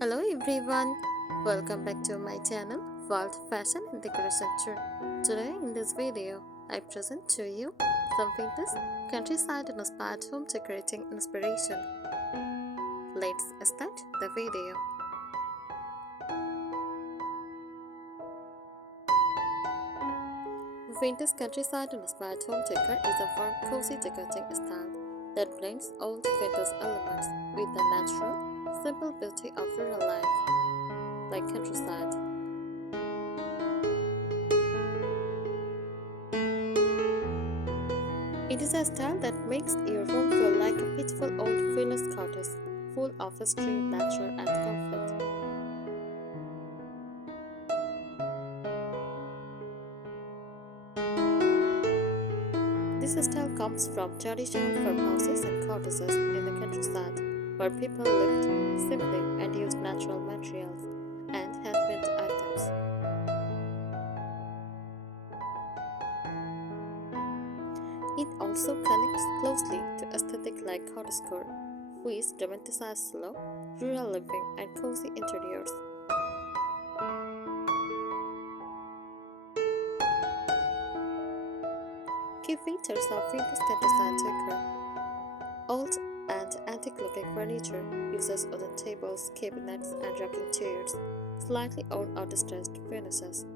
Hello everyone, welcome back to my channel World Fashion and Decoration Tour. Today in this video, I present to you some vintage countryside inspired home decorating inspiration. Let's start the video. Vintage countryside inspired home decor is a warm, cozy decorating style that blends old vintage elements with the natural, simple beauty of rural life, like countryside. It is a style that makes your home feel like a beautiful old village cottage, full of history, nature, and comfort. This style comes from traditional farmhouses and cottages in the countryside, where people lived simply and used natural materials and handmade items. It also connects closely to aesthetic like cottagecore, which romanticize slow, rural living and cozy interiors. Key features of vintage countryside decor: old and antique-looking furniture uses wooden tables, cabinets, and rocking chairs, slightly worn or distressed finishes.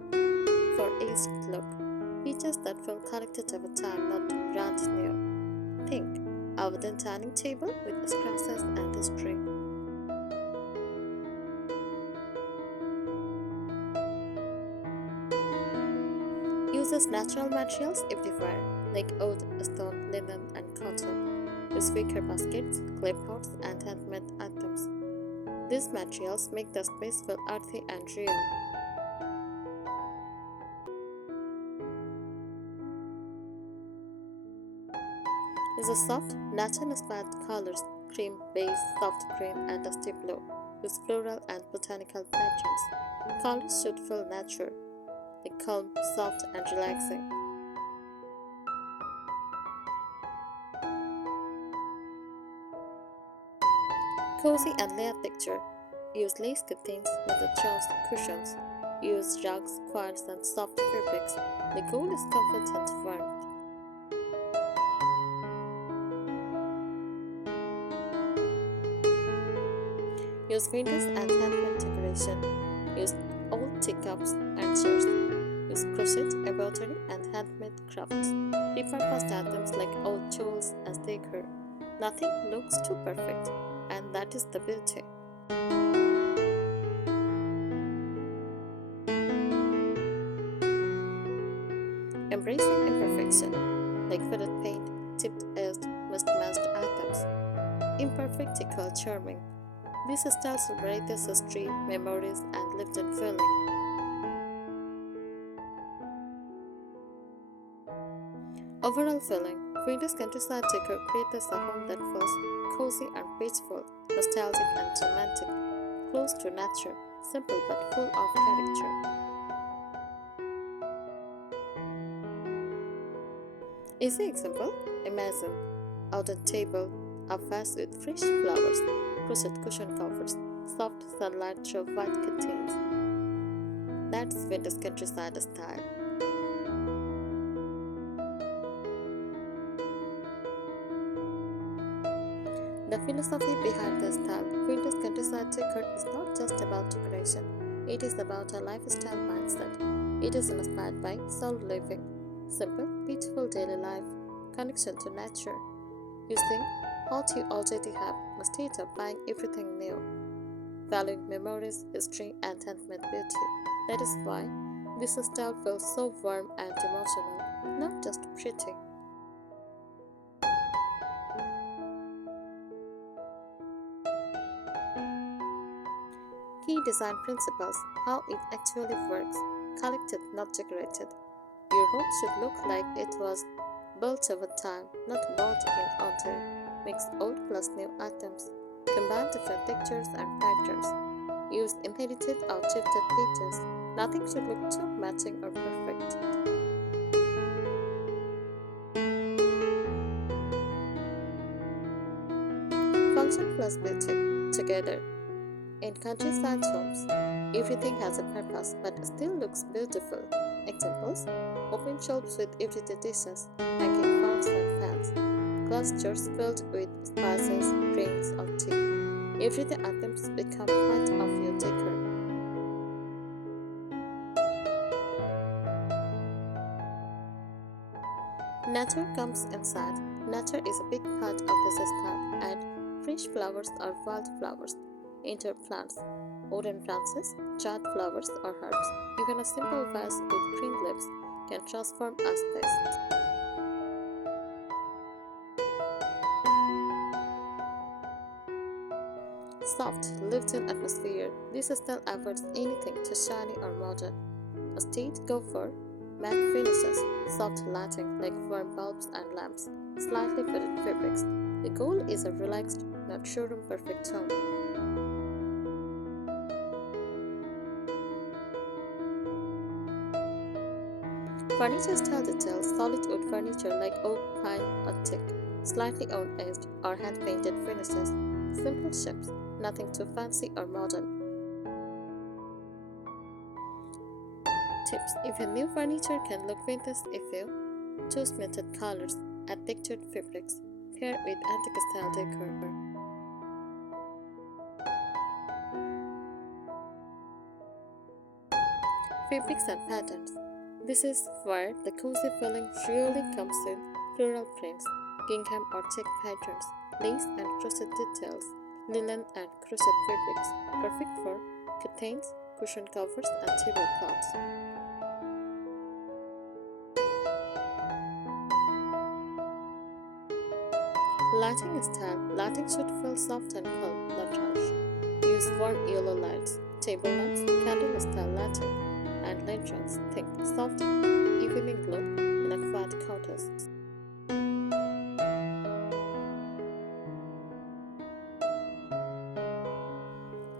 For aged look, features that feel connected over time, not brand new. Think a wooden dining table with scratches and history. Uses natural materials everywhere, like wood, stone, linen, and cotton. Use wicker baskets, clay pots, and handmade items. These materials make the space feel earthy and real. Uses soft, nature-inspired colors: cream, beige, soft green, and dusty blue. Use floral and botanical patterns. Colors should feel natural, like calm, soft, and relaxing. Cozy and layered texture. Use lace curtains with the chairs cushions. Use rugs, quilts, and soft fabrics. The goal is comfort and warmth. Use windows and handmade decoration. Use old teacups and chairs. Use crochet, embroidery, and handmade crafts. Repurposed items like old tools as decor. Nothing looks too perfect, and that is the beauty. Embracing imperfection, like faded paint, chipped edged, mismatched items. Imperfect equal charming. These styles celebrate history, memories, and lived-in feeling. Overall feeling: vintage countryside decor creates a home that feels cozy and peaceful, nostalgic and romantic, close to nature, simple but full of character. Easy example: imagine a wooden table, a vase with fresh flowers, crochet cushion covers, soft sunlight through white curtains. That's vintage countryside style. The philosophy behind the style: vintage countryside decor is not just about decoration, it is about a lifestyle mindset. It is inspired by soul living, simple, beautiful daily life, connection to nature, using what you already have instead of buying everything new, valuing memories, history, and handmade beauty. That is why this style feels so warm and emotional, not just pretty. Key design principles: how it actually works. Collected, not decorated. Your home should look like it was built over time, not bought in on day. Mix old plus new items. Combine different textures and patterns. Use inherited or shifted pages. Nothing should look too matching or perfect. Function plus beauty together. In countryside homes, everything has a purpose but still looks beautiful. Examples: open shelves with everyday dishes, hanging pots and pans, glass jars filled with spices, grains, or tea. Everyday items become part of your decor. Nature comes inside. Nature is a big part of this style. Add fresh flowers or wildflowers, indoor plants, wooden branches, charred flowers or herbs. Even a simple vase with green leaves can transform a space. Soft, lived-in atmosphere. This style avoids anything too shiny or modern. Instead, go for matte finishes, soft lighting like warm bulbs and lamps, slightly faded fabrics. The goal is a relaxed, not showroom perfect tone. Furniture style details: solid wood furniture like oak, pine, or teak, slightly on-edged or hand-painted finishes, simple shapes, nothing too fancy or modern. Tips: if your new furniture can look vintage if you choose muted colors, add textured fabrics, pair with antique style decor. Fabrics and patterns. This is where the cozy feeling really comes in. Floral prints, gingham or check patterns, lace and crochet details, linen and crochet fabrics, perfect for curtains, cushion covers, and tablecloths. Lighting style. Lighting should feel soft and calm, not harsh. Use warm yellow lights, table lamps, candle style lighting, and lanterns. Think soft evening glow in a quiet cottage.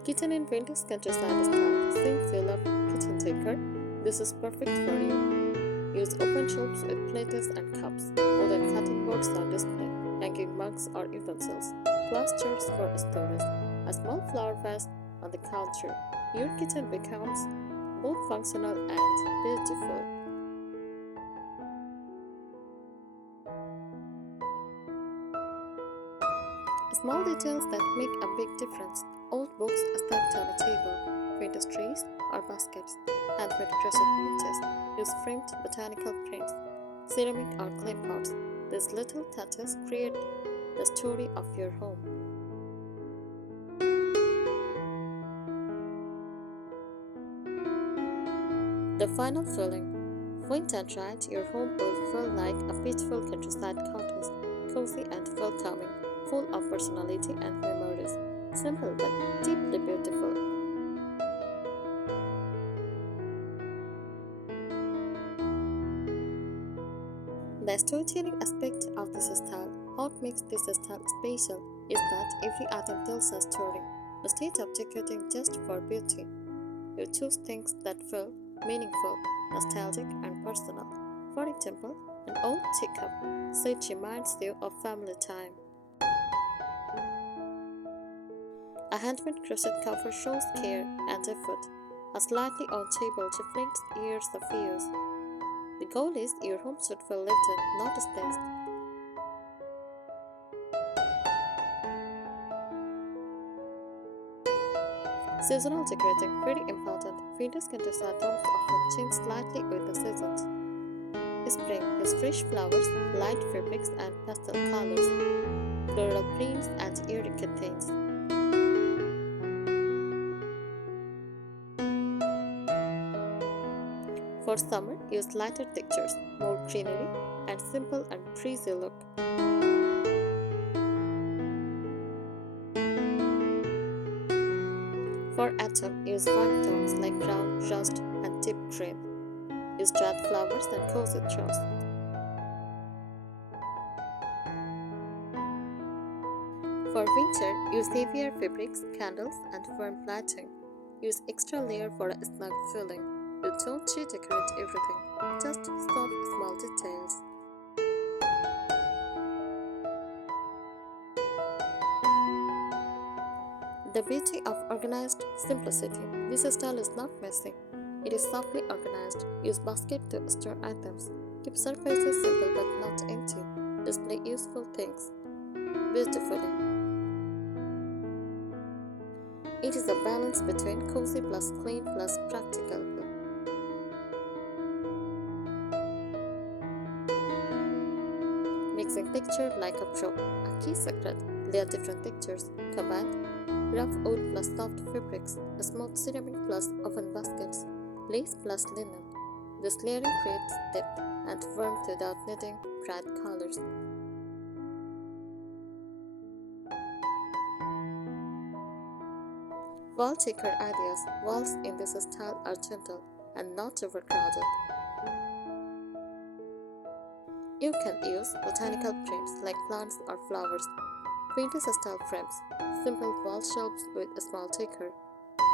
Kitchen in vintage countryside style. Since you love kitchen decor, this is perfect for you. Use open shelves with plates and cups, wooden cutting boards on display, hanging mugs or utensils, glass jars for storage, a small flower vase on the counter. Your kitchen becomes both functional and beautiful. Small details that make a big difference. Old books stacked on a table, vintage trees or baskets, handmade crochet pieces, use framed botanical prints, ceramic or clay pots. These little touches create the story of your home. The final feeling. When done right, your home will feel like a peaceful countryside cottage, cozy and welcoming, full of personality and memories. Simple but deeply beautiful. The storytelling aspect of this style, what makes this style special, is that every item tells a story. Instead of decorating just for beauty, you choose things that feel meaningful, nostalgic, and personal. For example, an old teacup set reminds you of family time. A handmade crochet cover shows care and effort. A slightly old table reflects years of use. The goal is your home should feel lived in, not staged. Seasonal decorating, very important. Vintage countryside homes often change slightly with the seasons. Spring has fresh flowers, light fabrics, and pastel colors, floral prints, and airy curtains. For summer, use lighter textures, more greenery, and simple and breezy look. For autumn, use warm tones like brown, rust, and deep green. Use dried flowers and cozy throws. For winter, use heavier fabrics, candles, and warm lighting. Use extra layer for a snug feeling. You don't redecorate everything, just soft small details. The beauty of organized simplicity. This style is not messy. It is softly organized. Use basket to store items. Keep surfaces simple but not empty. Display useful things beautifully. It is a balance between cozy plus clean plus practical. Mixing texture like a pro. A key secret. Layer different textures. Combine rough wool plus soft fabrics. Smooth ceramic plus oven baskets. Lace plus linen. This layering creates depth and warmth without needing bright colors. Wall decor ideas. Walls in this style are gentle and not overcrowded. You can use botanical prints like plants or flowers. Vintage style frames. Simple wall shelves with a small decor.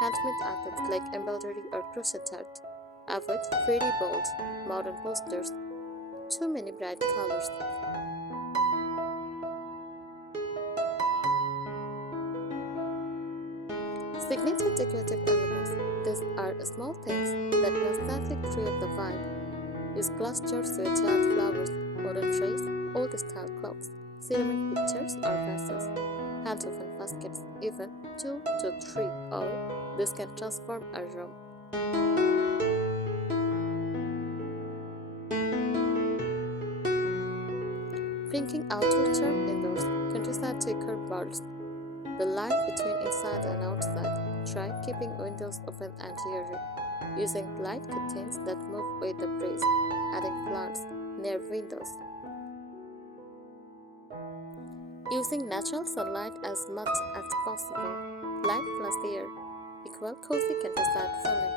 Handmade items like embroidery or crochet art. Avoid very bold, modern posters. Too many bright colors. Signature decorative elements. These are small things that instantly create the vibe. Use glass jars with giant flowers, wooden trays, old style clocks, ceramic pictures or vases, hand woven baskets, even 2 to 3 or this can transform a room. Bringing out richer indoors, countryside decor balls. The line between inside and outside. Try keeping windows open and airy. Using light curtains that move with the breeze. Adding plants near windows. Using natural sunlight as much as possible. Light plus air equal cozy countryside feeling.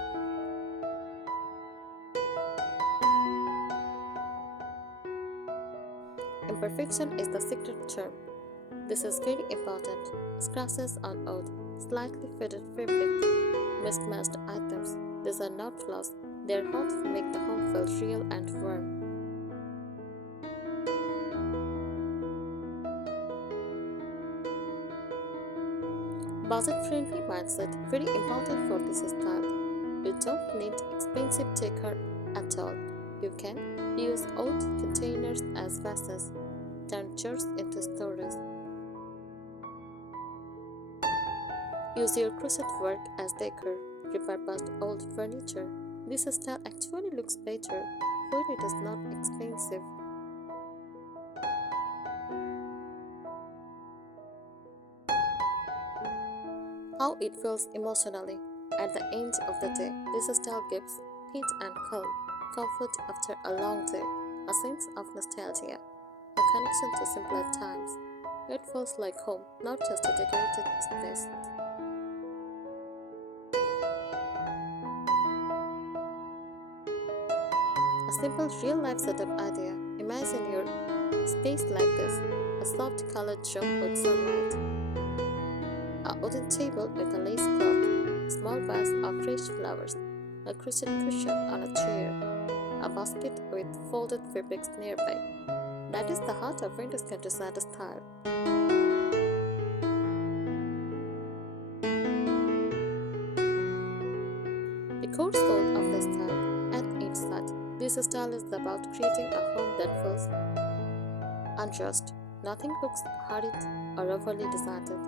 Imperfection is the secret term. This is very important. Scratches on old, slightly faded fabric, mismatched items. These are not flaws. Their holes make the home feel real and warm. Budget-friendly mindset, very important for this style. You don't need expensive decor at all. You can use old containers as vases, turn jars into storage. Use your crochet work as decor, repurpose old furniture. This style actually looks better when it is not expensive. How it feels emotionally. At the end of the day, this style gives peace and calm, comfort after a long day, a sense of nostalgia, a connection to simpler times. It feels like home, not just a decorated space. A simple real-life setup idea. Imagine your space like this, a soft colored room with sunlight, a wooden table with a lace cloth, a small vase of fresh flowers, a crochet cushion on a chair, a basket with folded fabrics nearby. That is the heart of vintage countryside style. The core soul of the style at its heart. This style is about creating a home that feels unjust. Nothing looks hurried or overly deserted.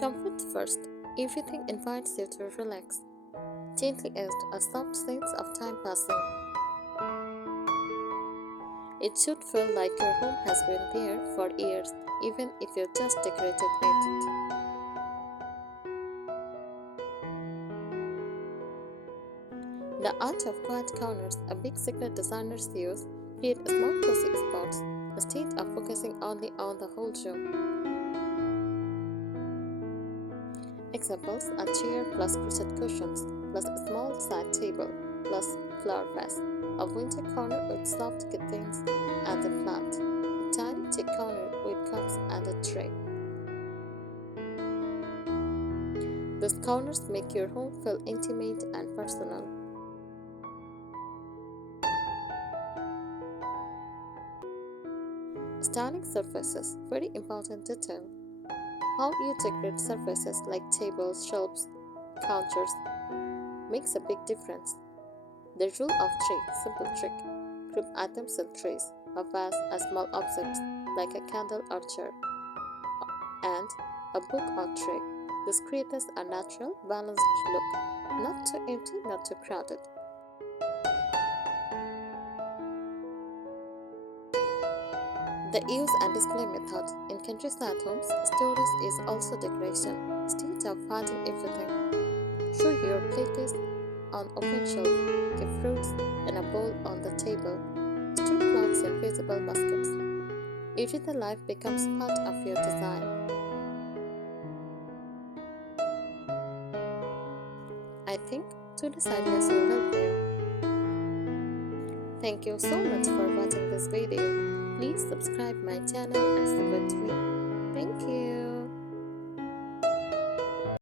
Comfort first. Everything invites you to relax. Gently edged, a soft sense of time passing. It should feel like your home has been there for years, even if you just decorated it. The art of quiet corners, a big secret designers use, create small cozy spots instead of focusing only on the whole room. Examples: a chair plus crochet cushions, plus a small side table, plus flower vase, a winter corner with soft curtains and a plant, a tiny tea corner with cups and a tray. These corners make your home feel intimate and personal. Styling surfaces, very important detail. How you decorate surfaces like tables, shelves, counters makes a big difference. The rule of three, simple trick. Group items in threes, a vase, a small object like a candle or chair, and a book or tray. This creates a natural, balanced look, not too empty, not too crowded. The use and display method. In countryside homes, storage is also decoration. Instead of hiding everything, show your plates on open shelf, keep fruits in a bowl on the table, store clothes in visible baskets. Everyday life becomes part of your design. I think today's ideas will help you. Thank you so much for watching this video. Please subscribe my channel and support me.